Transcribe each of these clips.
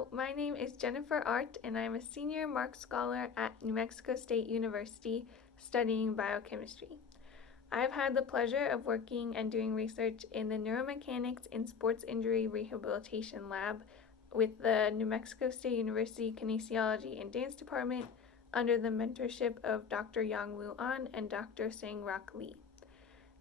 Hello, my name is Jennifer Art, and I'm a senior MARC scholar at New Mexico State University studying biochemistry. I've had the pleasure of working and doing research in the Neuromechanics in Sports Injury Rehabilitation Lab with the New Mexico State University Kinesiology and Dance Department under the mentorship of Dr. Yang-Woo An and Dr. Sang-Rak Lee.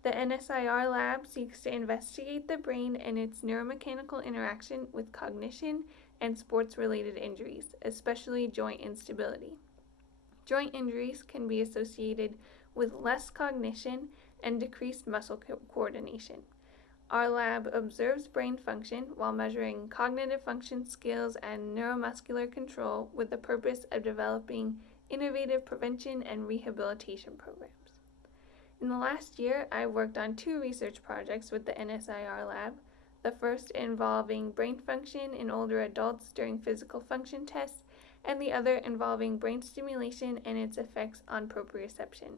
The NSIR lab seeks to investigate the brain and its neuromechanical interaction with cognition and sports-related injuries, especially joint instability. Joint injuries can be associated with less cognition and decreased muscle coordination. Our lab observes brain function while measuring cognitive function, skills, and neuromuscular control with the purpose of developing innovative prevention and rehabilitation programs. In the last year, I worked on 2 research projects with the NSIR lab, the first involving brain function in older adults during physical function tests, and the other involving brain stimulation and its effects on proprioception.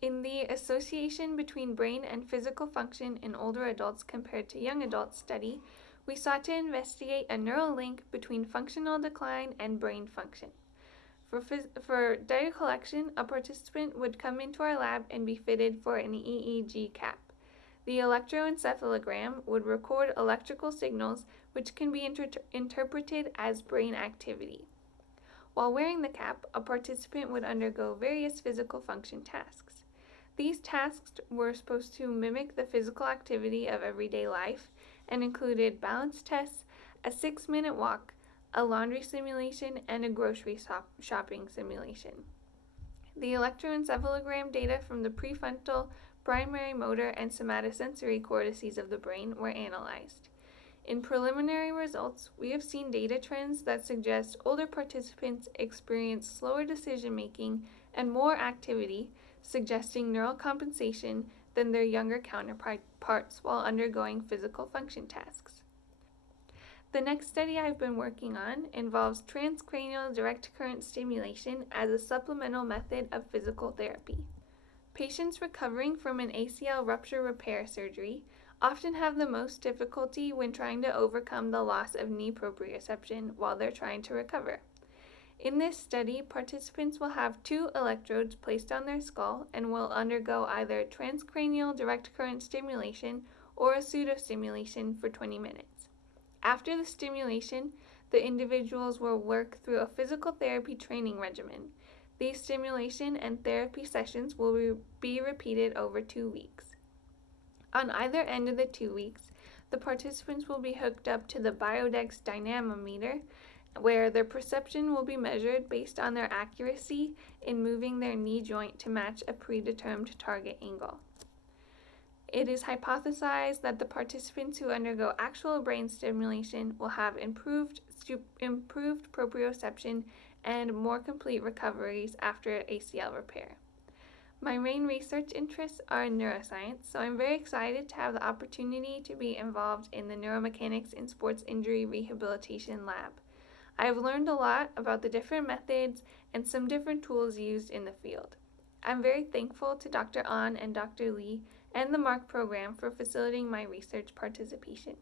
In the association between brain and physical function in older adults compared to young adults study, we sought to investigate a neural link between functional decline and brain function. For data collection, a participant would come into our lab and be fitted for an EEG cap. The electroencephalogram would record electrical signals which can be interpreted as brain activity. While wearing the cap, a participant would undergo various physical function tasks. These tasks were supposed to mimic the physical activity of everyday life and included balance tests, a 6-minute walk, a laundry simulation, and a grocery shopping simulation. The electroencephalogram data from the prefrontal, primary motor, and somatosensory cortices of the brain were analyzed. In preliminary results, we have seen data trends that suggest older participants experience slower decision-making and more activity, suggesting neural compensation than their younger counterparts while undergoing physical function tasks. The next study I've been working on involves transcranial direct current stimulation as a supplemental method of physical therapy. Patients recovering from an ACL rupture repair surgery often have the most difficulty when trying to overcome the loss of knee proprioception while they're trying to recover. In this study, participants will have 2 electrodes placed on their skull and will undergo either transcranial direct current stimulation or a pseudostimulation for 20 minutes. After the stimulation, the individuals will work through a physical therapy training regimen. These stimulation and therapy sessions will be repeated over 2 weeks. On either end of the 2 weeks, the participants will be hooked up to the Biodex dynamometer, where their perception will be measured based on their accuracy in moving their knee joint to match a predetermined target angle. It is hypothesized that the participants who undergo actual brain stimulation will have improved proprioception and more complete recoveries after ACL repair. My main research interests are in neuroscience, so I'm very excited to have the opportunity to be involved in the Neuromechanics in Sports Injury Rehabilitation Lab. I've learned a lot about the different methods and some different tools used in the field. I'm very thankful to Dr. An and Dr. Lee and the MARC program for facilitating my research participation.